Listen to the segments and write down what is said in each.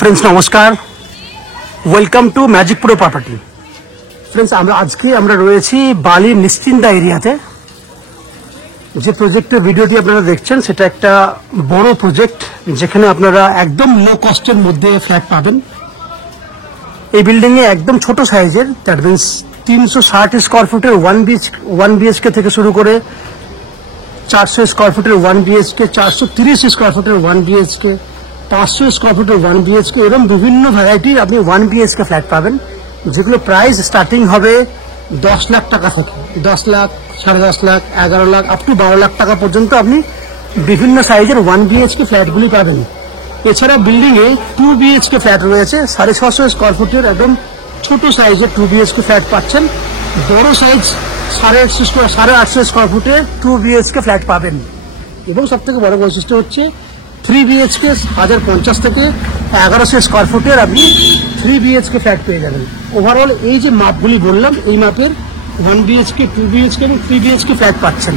Friends नमस्कार welcome to magic pro property. Friends আমরা রয়েছি বালির নিশ্চিন্তা এরিয়াতে। যে প্রজেক্টের ভিডিওটি আপনারা দেখছেন সেটা একটা বড় প্রজেক্ট, যেখানে আপনারা একদম লো কস্টের মধ্যে ফ্ল্যাট পাবেন। এই বিল্ডিং এ একদম ছোট সাইজের, দ্যাট মিন্স 360 স্কয়ার ফুটের 1 বিএইচকে থেকে শুরু করে 400 স্কয়ার ফুটের 1 বিএইচকে, 430 স্কয়ার ফুটের 1 বিএইচকে, 500 স্কয়ার ফুটের 1 বিএইচকে, এরকম বিভিন্ন ভ্যারাইটির আপনি 1 বিএইচকে ফ্ল্যাট পাবেন, যেগুলো প্রাইস স্টার্টিং হবে 10 লাখ টাকা থেকে। 10 লাখ, 10.5 লাখ, 11 লাখ, আপ টু 12 লাখ টাকা পর্যন্ত আপনি বিভিন্ন সাইজের 1 বিএইচকে ফ্ল্যাটগুলি পাবেন। এছাড়া বিল্ডিং এ 2 বিএইচকে ফ্ল্যাট রয়েছে, 650 স্কয়ার ফুটের একদম ছোট সাইজের 2 বিএইচকে ফ্ল্যাট পাচ্ছেন। বড় সাইজ 850 স্কয়ার ফুটে 2 বিএইচকে ফ্ল্যাট পাবেন। এবং সব থেকে বড় বৈশিষ্ট্য হচ্ছে 3 বিএইচকে 1050 থেকে 1100 স্কয়ার ফুটের আপনি 3 বিএইচকে ফ্ল্যাট পেয়ে যাবেন। ওভারঅল এই যে মাপগুলি বললাম, এই মাপের 1 বিএইচকে, 2 বিএইচকে এবং 3 বিএইচকে ফ্ল্যাট পাচ্ছেন।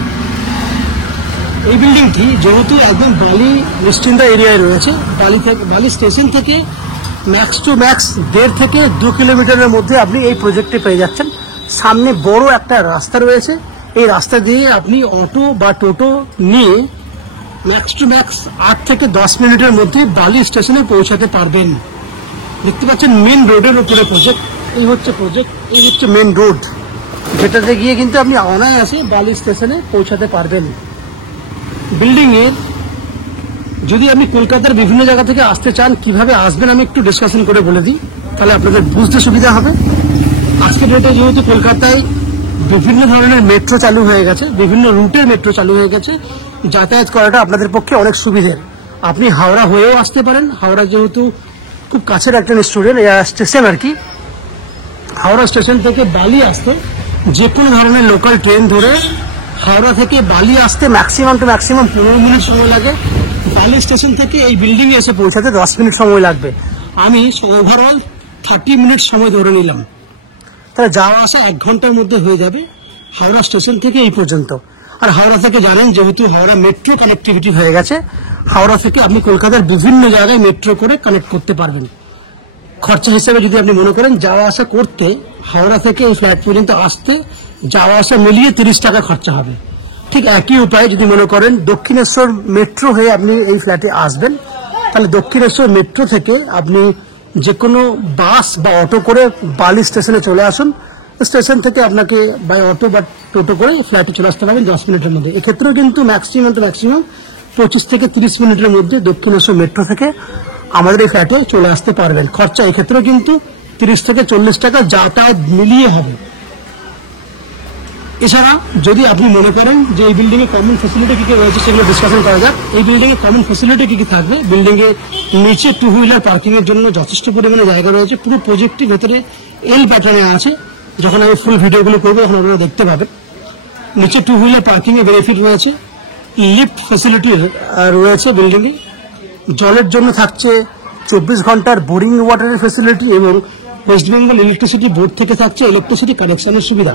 এই বিল্ডিংটি যেহেতু একদম বালি নিশ্চিন্তা এরিয়ায় রয়েছে, বালি স্টেশন থেকে ম্যাক্স টু ম্যাক্স 1.5 থেকে 2 কিলোমিটারের মধ্যে আপনি এই প্রজেক্টে পেয়ে যাচ্ছেন। সামনে বড় একটা রাস্তা রয়েছে, এই রাস্তা দিয়ে আপনি অটো বা টোটো নিয়ে ম্যাক্স টু ম্যাক্স 8 থেকে 10 মিনিটের মধ্যে বালি স্টেশনে পৌঁছাতে পারবেন। দেখতে পাচ্ছেন মেন রোডের উপরে প্রজেক্ট। এই হচ্ছে মেন রোড, যেটাতে গিয়ে কিন্তু আপনি অনায়াসে বালি স্টেশনে পৌঁছাতে পারবেন। বিল্ডিং এর যদি আপনি কলকাতার বিভিন্ন জায়গা থেকে আসতে চান, কিভাবে আসবেন আমি একটু ডিসকাশন করে বলে দিই, তাহলে আপনাদের বুঝতে সুবিধা হবে। আজকের ডেটে যেহেতু কলকাতায় বিভিন্ন ধরনের মেট্রো চালু হয়ে গেছে, বিভিন্ন রুটের মেট্রো চালু হয়ে গেছে, যাতায়াত করাটা আপনাদের পক্ষে অনেক সুবিধের। আপনি হাওড়া হয়েও আসতে পারেন। হাওড়া যেহেতু খুব কাছের একটা স্টেশন আর কি, হাওড়া স্টেশন থেকে বালি আসতে যে কোনো ধরনের লোকাল ট্রেন ধরে হাওড়া থেকে বালি আসতে ম্যাক্সিমাম 15 মিনিট সময় লাগে। বালি স্টেশন থেকে এই বিল্ডিং এ এসে পৌঁছাতে 10 মিনিট সময় লাগবে। আমি ওভারঅল 30 মিনিট সময় ধরে নিলাম, তাহলে যাওয়া আসা 1 ঘন্টার মধ্যে হয়ে যাবে হাওড়া স্টেশন থেকে এই পর্যন্ত। আর হাওড়া থেকে জানেন, যেহেতু হাওড়া মেট্রো কানেক্টিভিটি হয়ে গেছে, হাওড়া থেকে আপনি কলকাতার বিভিন্ন জায়গায় মেট্রো করে কানেক্ট করতে পারবেন। খরচা হিসেবে যদি আপনি মনে করেন যাওয়া আসা করতে, হাওড়া থেকে এই ফ্ল্যাট পর্যন্ত আসতে যাওয়া আসা মিলিয়ে 30 টাকা খরচা হবে। ঠিক একই উপায়ে যদি মনে করেন দক্ষিণেশ্বর মেট্রো হয়ে আপনি এই ফ্ল্যাটে আসবেন, তাহলে দক্ষিণেশ্বর মেট্রো থেকে আপনি যে কোনো বাস বা অটো করে বালি স্টেশনে চলে আসুন। স্টেশন থেকে আপনাকে বাই অটো বা টোটো করে ফ্ল্যাটে চলে আসতে পারবেন 10 মিনিটের মধ্যে। এক্ষেত্রেও কিন্তু ম্যাক্সিমাম 25 থেকে 30 মিনিটের মধ্যে দক্ষিণেশ্বর মেট্রো থেকে আমাদের এই ফ্ল্যাটে চলে আসতে পারবেন। খরচা এক্ষেত্রেও কিন্তু 30 থেকে 40 টাকা যাতায়াত মিলিয়ে হবে। এছাড়া যদি আপনি মনে করেন যে এই বিল্ডিং এ কমন ফ্যাসিলিটি কি কি রয়েছে, সেগুলো ডিসকাশন করা যাক। এই বিল্ডিং এ কমন ফ্যাসিলিটি কি কি থাকবে? বিল্ডিং এর নিচে 2 হুইলার পার্কিং এর জন্য যথেষ্ট পরিমাণে জায়গা রয়েছে। পুরো প্রজেক্টটির ভেতরে এল প্যাটার্নে আছে। যখন আমি ফুল ভিডিওগুলো করবো তখন আপনারা দেখতে পাবেন। নিচে 2 হুইলার পার্কিং এর বেনিফিট রয়েছে, লিফট ফ্যাসিলিটি রয়েছে বিল্ডিং এ। জলের জন্য থাকছে 24 ঘন্টার বোরিং ওয়াটারের ফ্যাসিলিটি, এবং ওয়েস্ট বেঙ্গল ইলেকট্রিসিটি বোর্ড থেকে থাকছে ইলেকট্রিসিটি কানেকশনের সুবিধা।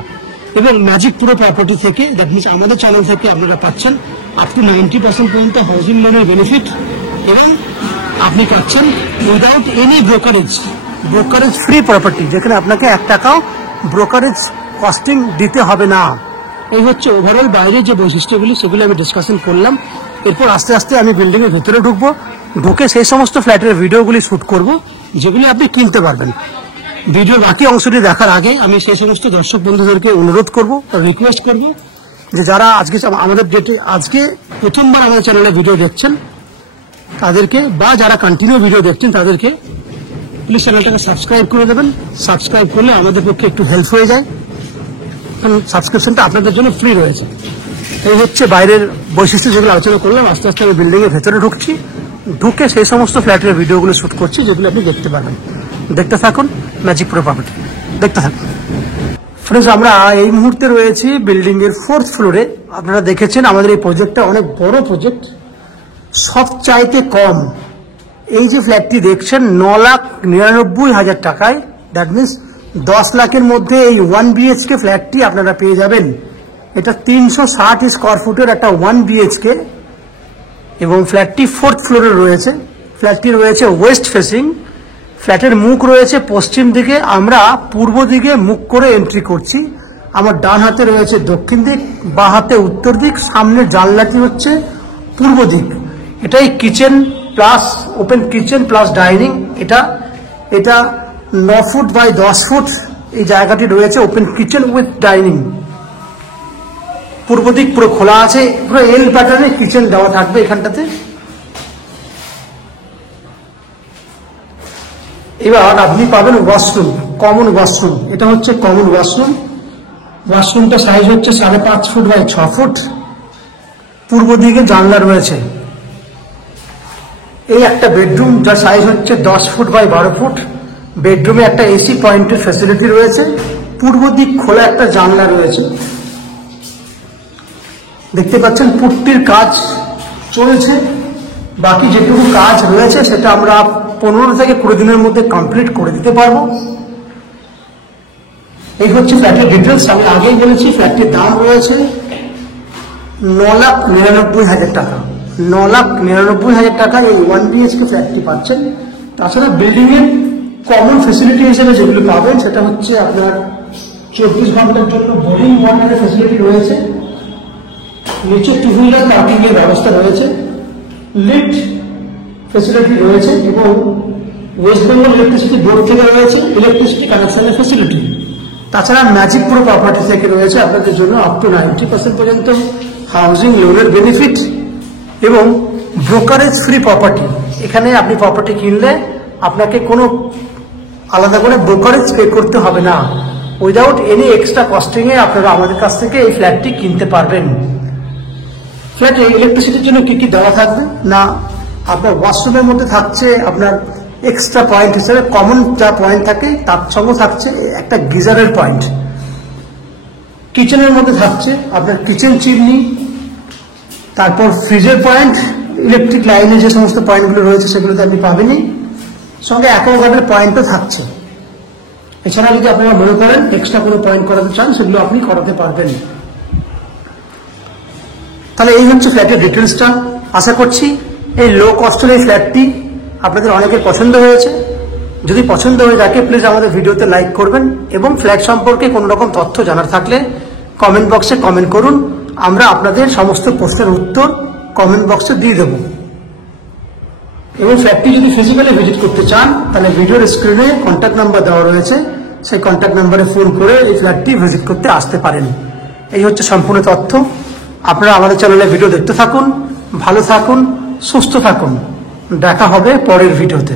এবং ম্যাজিক প্রো প্রপার্টি থেকে, দ্যাট মিনস আমাদের চ্যানেল থেকে আপনারা পাচ্ছেন আপ টু 90% পর্যন্ত হাউজিং লোনের বেনিফিট, এবং আপনি পাচ্ছেন without any brokerage free property, যেখানে আপনাকে 1 টাকাও ব্রোকারেজ কস্টিং দিতে হবে না। এই হচ্ছে ওভারঅল বাইরে যে বৈশিষ্ট্যগুলি, সেগুলি আমি ডিসকাশন করলাম। এরপর আস্তে আস্তে আমি বিল্ডিং এর ভেতরে ঢুকবো, ঢুকে সেই সমস্ত ফ্ল্যাটের ভিডিওগুলি শুট করব যেগুলি আপনি কিনতে পারবেন। ভিডিওর বাকি অংশটি দেখার আগে আমি সেই সমস্ত দর্শক বন্ধুদেরকে অনুরোধ করব, রিকোয়েস্ট করব, যে যারা আজকে প্রথমবার আমাদের চ্যানেলে ভিডিও দেখছেন তাদেরকে, বা যারা কন্টিনিউ ভিডিও দেখছেন তাদেরকে প্লিজ চ্যানেলটাকে সাবস্ক্রাইব করে দেবেন। সাবস্ক্রাইব করলে আমাদের পক্ষে একটু হেল্প হয়ে যায়, কারণ সাবস্ক্রিপশনটা আপনাদের জন্য ফ্রি রয়েছে। এই হচ্ছে বাইরের বৈশিষ্ট্য যেগুলো আলোচনা করলাম। আস্তে আস্তে আমি বিল্ডিং এর ভেতরে ঢুকছি, ঢুকে সেই সমস্ত ফ্ল্যাটের ভিডিওগুলো শুট করছি যেগুলো আপনি দেখতে পাবেন। দেখতে থাকুন ম্যাজিক প্রো প্রপার্টি, দেখতে থাকুন। ফ্রেন্ডস, আমরা এই মুহূর্তে রয়েছি বিল্ডিং এর 4th ফ্লোরে। আপনারা দেখেছেন আমাদের এই প্রজেক্টটা অনেক বড় প্রজেক্ট, সবচাইতে কম। এই যে ফ্ল্যাটটি দেখছেন 9,99,000 টাকায়, দ্যাট মিনস 10 লাখের মধ্যে এই 1 বিএইচকে ফ্ল্যাটটি আপনারা পেয়ে যাবেন। এটা 360 স্কয়ার ফুটের একটা 1 বিএইচকে, এবং ফ্ল্যাটটি 4th ফ্লোরে রয়েছে। ফ্ল্যাটটি রয়েছে ওয়েস্ট ফেসিং, ফ্ল্যাটের মুখ রয়েছে পশ্চিম দিকে, আমরা পূর্ব দিকে মুখ করে এন্ট্রি করছি। আমার ডান হাতে রয়েছে দক্ষিণ দিক, বাঁ হাতে উত্তর দিক, সামনের জানলাটি হচ্ছে পূর্ব দিক। এটাই kitchen plus open kitchen plus dining. এটা 9 ফুট বাই 10 ফুট এই জায়গাটি রয়েছে, ওপেন কিচেন উইথ ডাইনিং। পূর্ব দিক পুরো খোলা আছে, পুরো এল প্যাটার্নে কিচেন দেওয়া থাকবে এখানটাতে। এবার আপনি পাবেন ওয়াশরুম, কমন ওয়াশরুম। এটা হচ্ছে কমন ওয়াশরুম। ওয়াশরুমটা সাইজ হচ্ছে 5.5 ফুট বাই 6 ফুট। পূর্ব দিকে জানলা রয়েছে। এই একটা বেডরুম যার সাইজ হচ্ছে 10 ফুট বাই 12 ফুট। বেডরুমে একটা এসি পয়েন্টের ফ্যাসিলিটি রয়েছে। পূর্ব দিক খোলা একটা জানলা রয়েছে। দেখতে পাচ্ছেন পুট্টির কাজ চলছে। বাকি যেটুকু কাজ রয়েছে সেটা আমরা 15 থেকে 20 দিনের মধ্যে কমপ্লিট করে দিতে পারবো। এই হচ্ছে ফ্ল্যাটের ডিটেলস। আমি আগেই বলেছি ফ্ল্যাটটির দাম রয়েছে 9,99,000 টাকা। 9,99,000 টাকা এই 1 BHK ফ্ল্যাটটি পাচ্ছেন। তাছাড়া বিল্ডিং এর কমন ফেসিলিটি হিসেবে যেগুলো পাবেন সেটা হচ্ছে আপনার 24 ঘন্টার জন্য বোরিং ওয়াটারের ফেসিলিটি রয়েছে, নিচে 2 হুইলার পার্কিং এর ব্যবস্থা রয়েছে, লিফট ফেসিলিটি রয়েছে এবং ওয়েস্ট বেঙ্গল ইলেকট্রিসিটি বোর্ড থেকে রয়েছে ইলেকট্রিসিটি কানেকশনের ফেসিলিটি। তাছাড়া ম্যাজিক প্রো প্রপার্টি থেকে রয়েছে আপনাদের জন্য আপ টু 90% পর্যন্ত হাউজিং লোনের বেনিফিট এবং ব্রোকারেজ ফ্রি প্রপার্টি। এখানে আপনি প্রপার্টি কিনলে আপনাকে কোনো আলাদা করে ব্রোকারেজ পে করতে হবে না। উইদাউট এনি এক্সট্রা কস্টিংয়ে আপনারা আমাদের কাছ থেকে এই ফ্ল্যাটটি কিনতে পারবেন। ফ্ল্যাটে ইলেকট্রিসিটির জন্য কি কি দেওয়া থাকবে না, আপনার ওয়াশরুমের মধ্যে থাকছে আপনার এক্সট্রা পয়েন্ট হিসেবে কমন যা পয়েন্ট থাকে তার সঙ্গে থাকছে একটা গিজারের পয়েন্ট। কিচেনের মধ্যে থাকছে আপনার কিচেন চিমনি, তারপর ফ্রিজের পয়েন্ট, ইলেকট্রিক লাইনে যে সমস্ত পয়েন্টগুলো রয়েছে সেগুলোতে আপনি পাবেনই, সঙ্গে অ্যাকোয়াগার্ডের পয়েন্টও থাকছে। এছাড়া যদি আপনারা মনে করেন এক্সট্রা কোনো পয়েন্ট করাতে চান সেগুলো আপনি করাতে পারবেন। তাহলে এই হচ্ছে ফ্ল্যাটের ডিটেলসটা। আশা করছি এই লো কস্টের এই ফ্ল্যাটটি আপনাদের অনেকের পছন্দ হয়েছে। যদি পছন্দ হয়ে থাকে প্লিজ আমাদের ভিডিওতে লাইক করবেন এবং ফ্ল্যাট সম্পর্কে কোনো রকম তথ্য জানার থাকলে কমেন্ট বক্সে কমেন্ট করুন। আমরা আপনাদের সমস্ত প্রশ্নের উত্তর কমেন্ট বক্সে দিয়ে দেব। এবং ফ্ল্যাটটি যদি ফিজিক্যালি ভিজিট করতে চান তাহলে ভিডিওর স্ক্রিনে কন্ট্যাক্ট নাম্বার দেওয়া রয়েছে, সেই কন্ট্যাক্ট নাম্বারে ফোন করে এই ফ্ল্যাটটি ভিজিট করতে আসতে পারেন। এই হচ্ছে সম্পূর্ণ তথ্য। আপনারা আমাদের চ্যানেলে ভিডিও দেখতে থাকুন, ভালো থাকুন, সুস্থ থাকুন। দেখা হবে পরের ভিডিওতে।